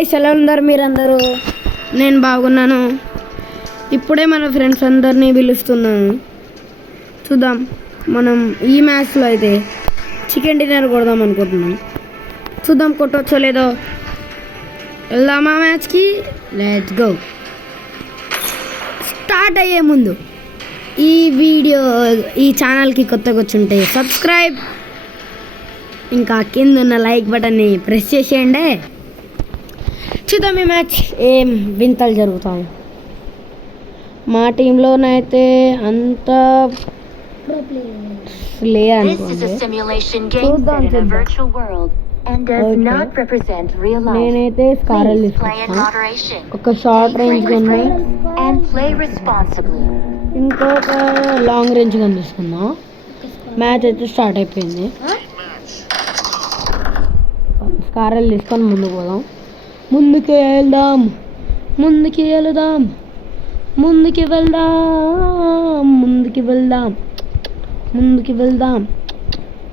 Guys, ఎలా ఉన్నారు మీరందరూ? నేను బాగున్నాను. ఇప్పుడే మన ఫ్రెండ్స్ అందరినీ పిలుస్తున్నాను. చూద్దాం, మనం ఈ మ్యాచ్లో అయితే చికెన్ డిన్నర్ కొడదాం అనుకుంటున్నాం. చూద్దాం కొట్టొచ్చో లేదో. వెళ్దామా మ్యాచ్కి? Let's go. స్టార్ట్ అయ్యే ముందు ఈ ఛానల్కి కొత్తగా వచ్చుంటే సబ్స్క్రైబ్, ఇంకా కింద ఉన్న లైక్ బటన్ని ప్రెస్ చేసేయండి. చూద్దాం ఈ మ్యాచ్ ఏం వింతలు జరుగుతాయి. మా టీంలోనైతే అంత లేరు అనుకోండి. నేనైతే స్కారల్ తీసుకొచ్చాను. ఒక షార్ట్ రేంజ్ గన్, ఇంకొక లాంగ్ రేంజ్ గన్ తీసుకున్నాం. మ్యాచ్ అయితే స్టార్ట్ అయిపోయింది. స్కారల్ తీసుకొని ముందుకు పోదాం. ముందుకు వెళ్దాం, ముందుకు వెళ్దాం, ముందుకు వెళ్దాం, ముందుకు వెళ్దాం, ముందుకు వెళ్దాం,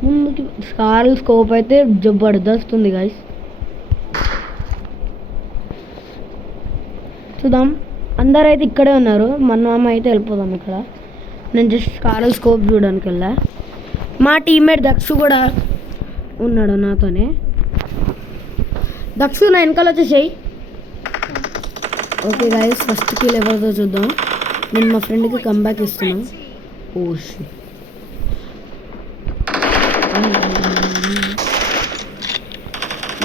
ముందుకు. స్కారల్ స్కోప్ అయితే జబర్దస్త్ ఉంది గాయ్స్. చూద్దాం, అందరూ అయితే ఇక్కడే ఉన్నారు. మన అయితే వెళ్ళిపోదాం. ఇక్కడ నేను జస్ట్ స్కారల్ స్కోప్ చూడడానికి వెళ్ళా. మా టీమ్మేట్ దక్షు కూడా ఉన్నాడు నాతోనే. దక్షు, నా వెనకాల వచ్చేసాయి. ఓకే గాయస్, ఫస్ట్ కిల్ ఎవరితో చూద్దాం. నేను మా ఫ్రెండ్కి కంబ్యాక్ ఇస్తున్నాను. Oh shit.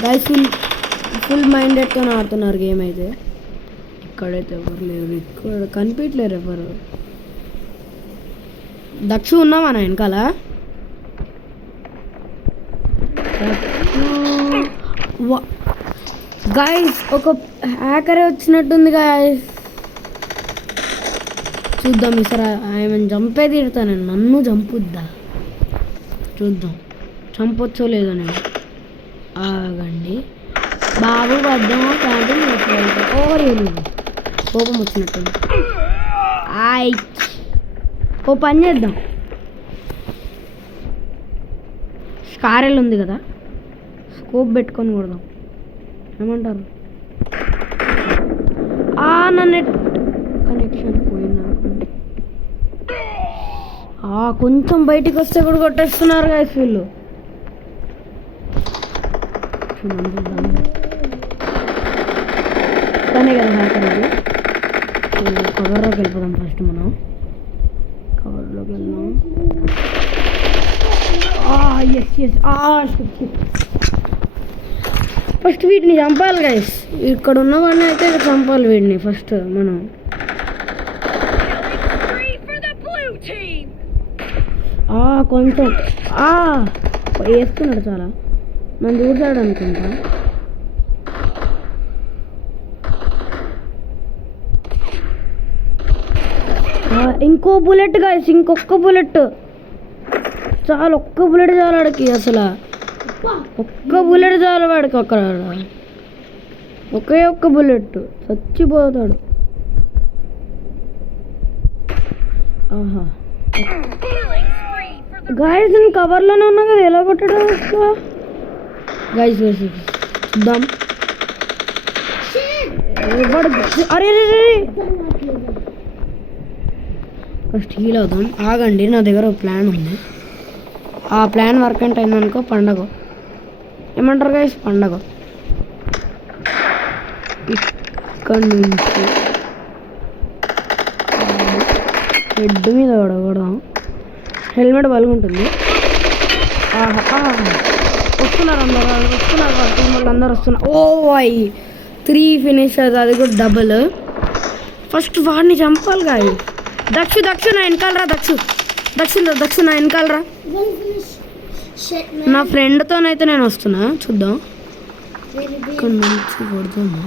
గాయస్, ఫుల్ మైండెడ్తో ఆడుతున్నారు గేమ్ అయితే. ఇక్కడైతే ఎవరు లేరు, ఇక్కడ కనిపించలేరు ఎవరు. దక్షు ఉన్నావా నా వెనకాల? గాయస్, ఒక హ్యాకరే వచ్చినట్టుంది గాయస్. చూద్దాం ఈసారి ఆమెను చంపే తీరుతాను. నన్ను చంపుద్దా చూద్దాం. చంపొచ్చో లేదో. నేను ఆగండి బాబు, వద్దాం. క్యాంటీన్ కోపం వచ్చినట్టుంది. ఓ పని చేద్దాం, స్కారెల్ ఉంది కదా, స్కోప్ పెట్టుకొని కొడదాం. ఏమంటారు? నా నెట్ కనెక్షన్ పోయింది అనుకోండి. కొంచెం బయటికి వస్తే కూడా కొట్టేస్తున్నారు గాయస్ వీళ్ళు. కానీ కదా హ్యాకర్ అది. కవర్లోకి వెళ్ళిపోదాం. ఫస్ట్ మనం కవర్లోకి వెళ్దాం. ఫస్ట్ వీటిని చంపాలి గైస్. ఇక్కడ ఉన్నవాడిని అయితే చంపాలి వీడిని ఫస్ట్ మనం. కొంచెం వేస్తున్నాడు, చాలా నన్ను చూసాడు అనుకుంటా. ఇంకో బుల్లెట్ గైస్, ఇంకొక బుల్లెట్ చాలు. ఒక్క బుల్లెట్ చాలు వాడికి. అసలు ఒక్క బుల్లెట్ చాలు వాడికి. అక్కడ ఒక్క బుల్లెట్ చచ్చిపోతాడు. ఆహా గాయస్, నేను కవర్లోనే ఉన్నా కదా, ఎలా కొట్టాడు గాయస్? చూద్దాం. అరే ఫస్ట్ హీల్ అవుదాం. ఆగండి, నా దగ్గర ఒక ప్లాన్ ఉంది. ఆ ప్లాన్ వర్క్ అంటే అయిందనుకో పండగ. ఏమంటారు గాయస్? పండగ. ఇక్కడ నుంచి హెడ్ మీద పడకూడదాం. హెల్మెట్ బలుగుంటుంది. వస్తున్నారు అందరు, వస్తున్నారు. వాళ్ళు అందరు వస్తున్నారు. ఓ 3 ఫినిషర్స్, అది కూడా డబుల్. ఫస్ట్ వాడిని చంపాలి గాయ. దక్షు నా వెనకాలరా. దక్షు నా వెనకాలరా. నా ఫ్రెండ్తోనైతే నేను వస్తున్నా. చూద్దాం, ఇక్కడ నుంచి కొడదామా?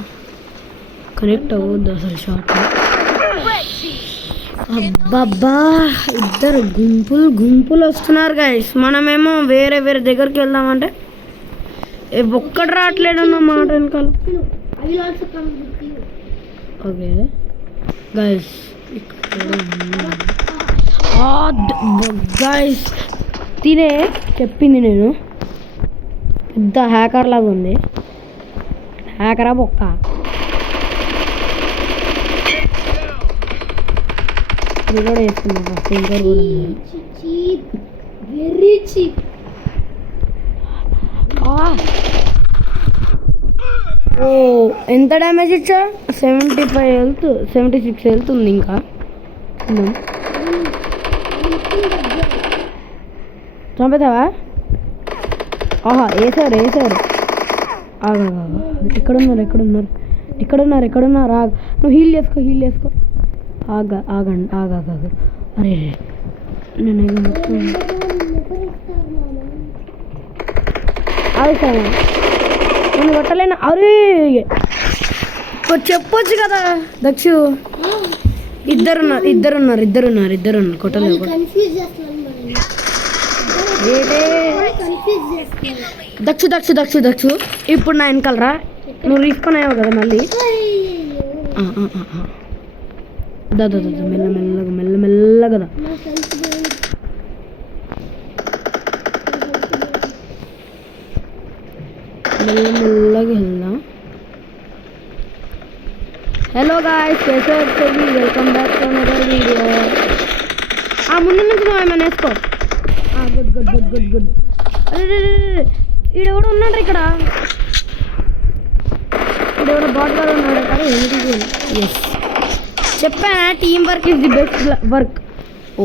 కనెక్ట్ అవ్వద్దు అసలు షార్ట్. అబ్బబ్బా, ఇద్దరు గుంపులు వస్తున్నారు గైస్. మనమేమో వేరే దగ్గరికి వెళ్దామంటే ఒక్కడు రావట్లేడు అన్నమాట వెనకాల. ఓకే గైస్, గైస్ తినే చెప్పింది నేను పెద్ద హ్యాకర్ లాగా ఉంది. హ్యాకరా బొక్క. ఇది కూడా వేసుకున్నాం ఫస్ట్, ఇంకా కూడా వెరీ చీప్. ఓ ఎంత డ్యామేజ్ ఇచ్చా? 75 హెల్త్, 76 హెల్త్ ఉంది ఇంకా. చంపుతావా? ఆహా వేసారు వేసారు. ఆగా ఎక్కడున్నారు ఆగ. నువ్వు హీల్ చేసుకో. ఆగా. అరే నేను ఆగుతాను, నేను కొట్టలేను. అరే చెప్పొచ్చు కదా దక్షు. ఇద్దరున్నారు కొట్టలేదు. దక్షు ఇప్పుడు నా వెనకాలరా. నువ్వు రీస్పాన్ అయ్యావు కదా మళ్ళీ. మెల్లగా కదా. మెల్లగా వెళ్దాం. Hello guys, welcome back to another video. ముందు నుంచి నువ్వు ఏమైనా వేసుకో. గుడ్. అరే ఈడెవడో ఉన్నాడు ఇక్కడ. ఈడెవడో బాట్ గారు ఉన్నాడు. అరే ఎస్ చెప్పానా, team work is the best work. ఓ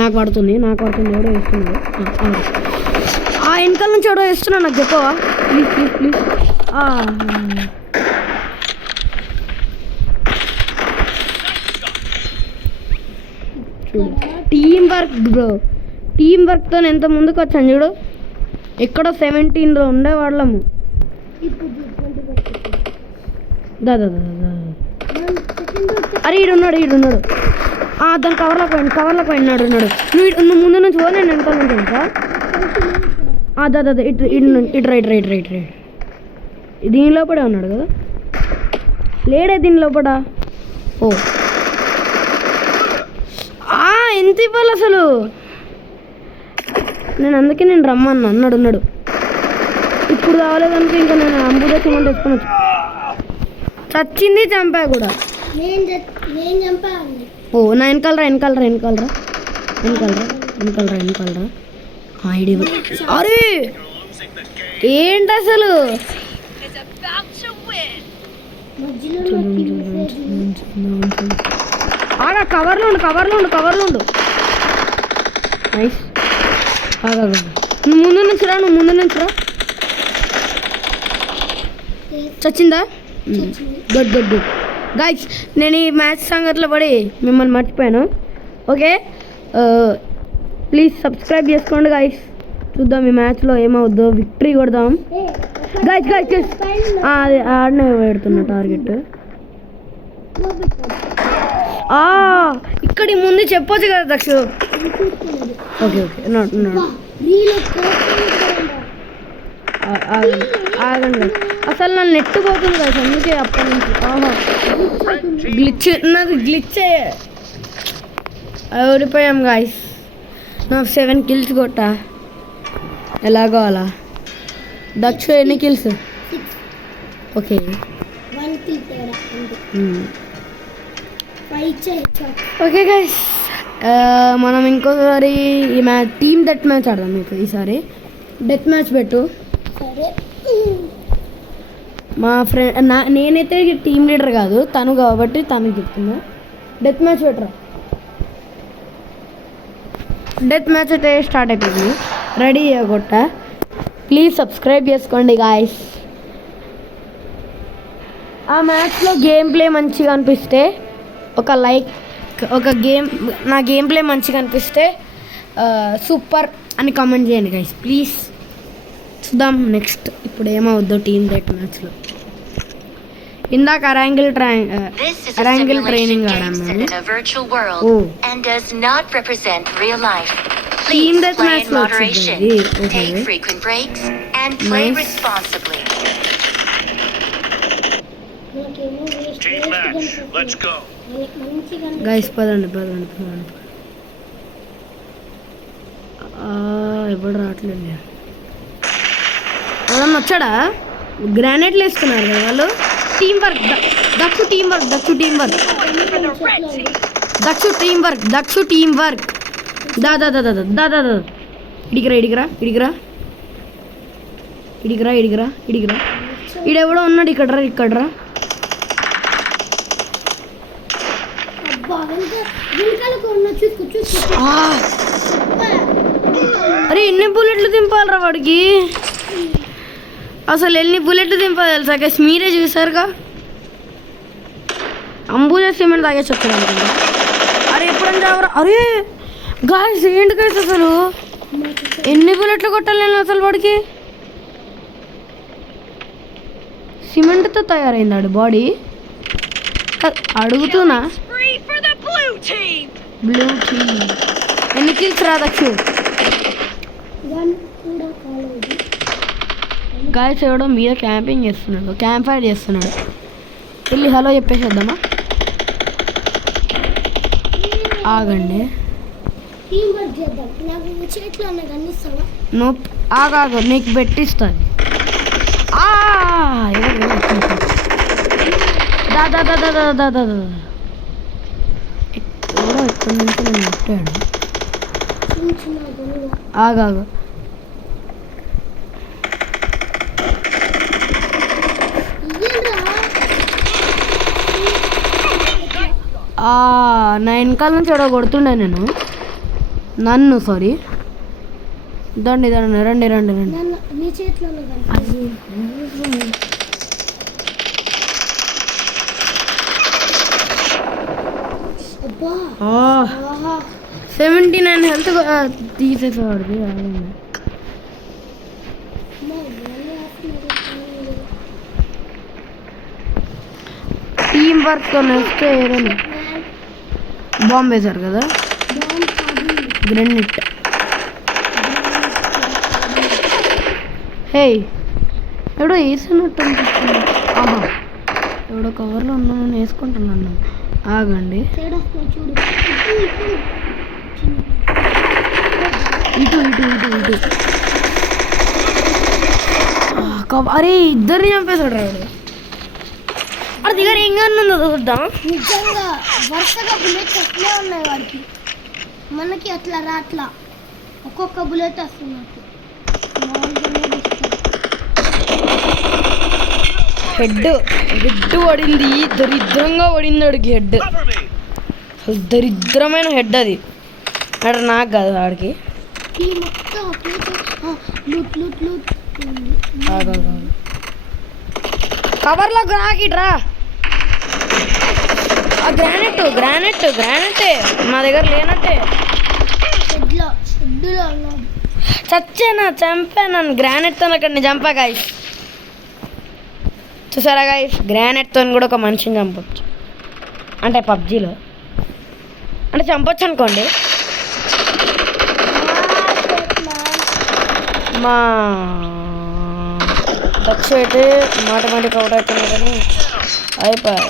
నాకు పడుతుంది ఎవడో వేస్తున్నాడు. ఆ వెనకాల నుంచి ఎవడో వేస్తున్నాడు, నాకు చెప్పవా ప్లీజ్. చూడు టీమ్ వర్క్ బ్రో. టీమ్ వర్క్తో ఎంత ముందుకు వచ్చాను చూడు. ఎక్కడో 17లో ఉండేవాళ్ళము. దాదా అరే ఈడున్నాడు. దాని కవర్లోకి పోయినాడు. నువ్వు ముందు నుంచి పో, నేను వెనకాల నుంచి వెళ్తా. దాదా ఇటు రైట్. దీని లోపడే ఉన్నాడు కదా. లేడే దీని లోపల. ఓ ఎంత ఇవ్వాలి అసలు. అందుకే నేను రమ్మన్నా. అన్నాడు ఇప్పుడు కావాలేదనుకో ఇంకా నేను అంబుజా సిమెంట్ వేసుకొని వచ్చి చచ్చింది. చంపా కూడా. ఓ నా వెనకాలరా. అరే ఏంటి అసలు. ఆగా కవర్లో ఉండు. నైస్. ఆగా నువ్వు ముందు నుంచి రా. చచ్చిందా? గుడ్ గైస్, నేను ఈ మ్యాచ్ సంగతిలో పడి మిమ్మల్ని మర్చిపోయాను. ఓకే, ప్లీజ్ సబ్స్క్రైబ్ చేసుకోండి గైస్. చూద్దాం ఈ మ్యాచ్లో ఏమవుద్దో. విక్టరీ కొడదాం గైస్. అది ఆడనే పెడుతున్నా టార్గెట్. ఇక్కడ ముందు చెప్పొచ్చు కదా దక్షు. ఓకే ఆగండి. అసలు నా నెట్ పోతుంది కదా, అందుకే అప్పటి నుంచి గ్లిచ్ ఓడిపోయాం గాయస్. నాకు 7 kills కొట్టా. ఎలాగో అలా. దక్షు ఎన్ని kills? ఓకే ఓకే గైస్, మనం ఇంకోసారి ఈ టీమ్ డెత్ మ్యాచ్ ఆడదాం. మీకు ఈసారి డెత్ మ్యాచ్ పెట్టు. మా ఫ్రెండ్ నేనైతే టీమ్ లీడర్ కాదు, తను కాబట్టి తనకి చెప్తున్నా. డెత్ మ్యాచ్ పెట్టరా. డెత్ మ్యాచ్ అయితే స్టార్ట్ అయిపోయింది. రెడీ అయ్యగొట్ట. ప్లీజ్ సబ్స్క్రైబ్ చేసుకోండి గాయస్. ఆ మ్యాచ్లో గేమ్ ప్లే మంచిగా అనిపిస్తే నా గేమ్ ప్లే మంచిగా అనిపిస్తే సూపర్ అని కామెంట్ చేయండి గైస్ ప్లీజ్. చూద్దాం నెక్స్ట్ ఇప్పుడు ఏమవుద్దో టీమ్ డెత్ మ్యాచ్లో. ఇందాక అరాంగిల్ ట్రైనింగ్ ఆడాము. టీమ్ డెత్ మ్యాచ్లో వచ్చింది. గైస్ పదండి. ఎప్పుడు రావట్లేదు. ఎవరన్నా వచ్చాడా? గ్రానైట్లు వేసుకున్నారు కదా వాళ్ళు. టీం వర్క్ దక్షు టీం వర్క్ దక్షు టీం వర్క్ దక్షు టీం వర్క్ దక్షు టీం వర్క్ దా దా దా దా దా దా దా ఇడిగిరా ఇడిగిరా ఇడిగిరా ఇడిగిరా ఇడిగిరా ఇడిగిరా ఈడెవడో ఉన్నాడు ఇక్కడరా ఇక్కడరా. అరే ఎన్ని బుల్లెట్లు దింపాలరా వాడికి, అసలు ఎన్ని బుల్లెట్లు దింపాలి తెలుసా గైస్, మీరే చూసారుగా. అంబూజా సిమెంట్ తాగేసి వచ్చాడు అనుకుంటా. అరే ఎప్పుడైనా రావరా. అరే గాయస్ ఏంటి గైస్ అసలు ఎన్ని బుల్లెట్లు కొట్టాలి నేను అసలు వాడికి. సిమెంట్తో తయారైందాడు బాడీ. అడుగుతున్నా బ్లూ టీమ్ ఎన్ని కిల్స్ రా దక్షు. గాయస్ ఎవడో మీద క్యాంపింగ్ చేస్తున్నాడు, క్యాంప్ ఫైర్ చేస్తున్నాడు. వెళ్ళి హలో చెప్పేసేద్దామా. ఆగండి నో ఆగాగు నీకు పెట్టిస్తుంది. దాదా దాదా దాదా దాదా ఎవరో ఇక్కడి నుంచి నేను కొట్టాడు. ఆగాగు నా వెనకాల నుంచి ఎవడో కొడుతుండే నేను నన్ను సారీ. దండి దండి రండి రండి రండి. నీ చేతిలో 79 హెల్త్ తీసేసేవాడిది. టీం వర్క్తో నెక్స్ట్ ఏదైనా బాంబు వేశారు కదా గ్రెనేట్. హే ఎవడో వేసినట్టు అనిపిస్తుంది. ఆహా ఎవడో కవర్లో ఉన్నా నేను వేసుకుంటున్నాను. ఆగండి ఇటు ఇటు ఇటు ఇటు. అరే ఇద్దరిని చంపేశాడు రాడు. అది దగ్గర ఏం కన్నా చూద్దాం. నిజంగా వరుసగా బుల్లెట్స్ అట్లే ఉన్నాయి వాడికి, మనకి అట్లా రాట్లా ఒక్కొక్క బుల్లెట్ వస్తున్నట్టు. హెడ్ పడింది, దరిద్రంగా పడింది వాడికి హెడ్. దరిద్రమైన హెడ్ అది. అక్కడ నాకు కాదు వాడికి. కవర్లోకి రాకిట్రా. ఆ గ్రానైట్ గ్రానైట్ గ్రానైటే మా దగ్గర లేనట్టే. చచ్చేనా చంపాను గ్రానైట్తో అక్కడిని చంపా గాయస్. చూసారా గాయస్ గ్రానైట్తో కూడా ఒక మనిషిని చంపొచ్చు అంటే పబ్జీలో అంటే చంపొచ్చు అనుకోండి. మా దక్ష అయితే మాట మాటికి అవుట్ అవుతుంది కానీ అయిపోయి.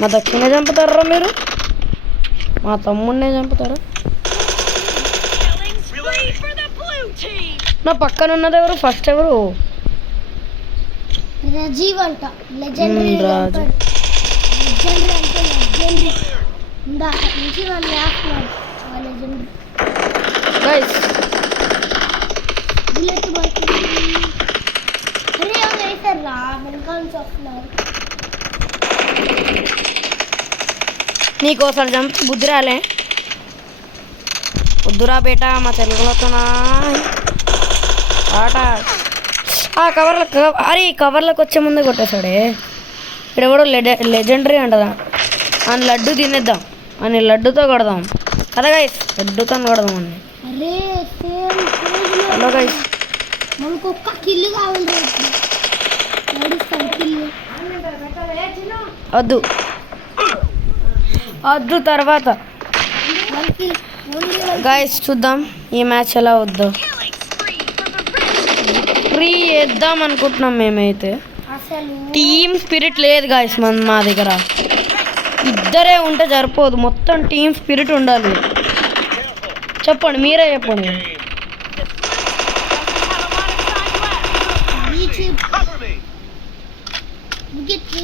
మా దక్షిణే చంపుతారా మీరు, మా తమ్ముడినే చంపుతారా. నా పక్కన ఉన్నది ఎవరు ఫస్ట్ ఎవరు రాజీవ్ అంట. లెజెండరీ రాజు లెజెండరీ అంటే లెజెండరీ ఉందా నుంచి వాళ్ళు యాక్టున్నారు ఆ లెజెండరీ గైస్. బుల్లెట్ పడుతుంది. అరే ఎవరు వేసారు రా వెనకాల నుంచి వస్తున్నారు. నీకోసారి చంపి బుద్ధి రాలే. వద్దురా బేటా మా తెలుగులోతోనా ఆట. ఆ కవర్లో అరే కవర్లోకి వచ్చే ముందే కొట్టేశాడే. ఇక్కడ ఎవడో లెజెండరీ అంటదా. అని లడ్డు తినేద్దాం, అని లడ్డుతో కొడదాం కదా గైస్. లడ్డుతో కొడదాం అన్ని. హలో గైస్ మనకు ఒక్క కిల్లు కావాలి. వద్దు వద్దు తర్వాత గైస్ చూద్దాం ఈ మ్యాచ్ ఎలా వద్దు. ఫ్రీ వేద్దాం అనుకుంటున్నాం మేమైతే. టీమ్ స్పిరిట్ లేదు గాయస్ మా దగ్గర. ఇద్దరే ఉంటే సరిపోదు, మొత్తం టీమ్ స్పిరిట్ ఉండాలి. చెప్పండి మీరే చెప్పండి.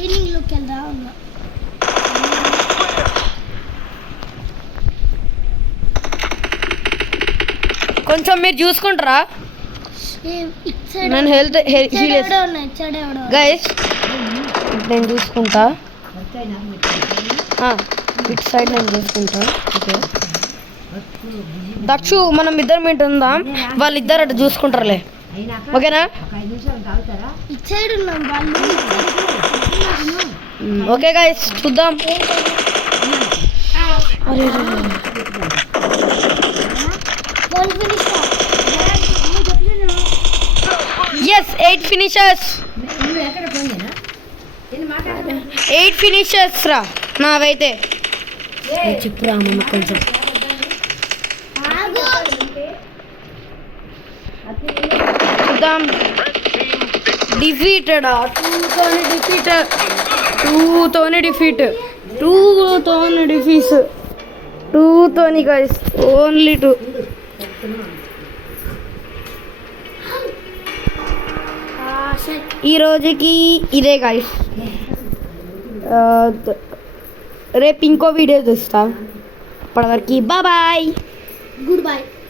బిగినింగ్లోకి వెళ్దా ఉన్నా. కొంచెం మీరు చూసుకుంటారా ఇటు సైడ్ నేను హెల్త్ ఇటు సైడ్ ఎవడో ఉన్నా, ఇటు సైడ్ ఎవడో ఉన్నా. గైస్ నేను చూసుకుంటా ఇటు సైడ్ నేను చూసుకుంటా. ఓకే దక్షు మనం ఇద్దరం ఉందాం, వాళ్ళిద్దరు అటు చూసుకుంటారులే. ఓకేనా? ఇటు సైడ్ ఉన్నాం వాళ్ళు, ఓకే గైస్ చూద్దాం. అరే వాళ్ళు ఫినిష్. ఎస్ 8 ఫినిషర్స్, 8 ఫినిషర్స్ రా నావైతే. చెప్పురా మమ్మ కొంచెం. చూద్దాం. డిఫీటెడ్ 2తోని డిఫీట్ 2తోని గైస్, ఓన్లీ 2. ఈ రోజుకి ఇదే గైస్. రేపు ఇంకో వీడియో చూస్తా. అప్పటివరకు బాయ్. Good bye.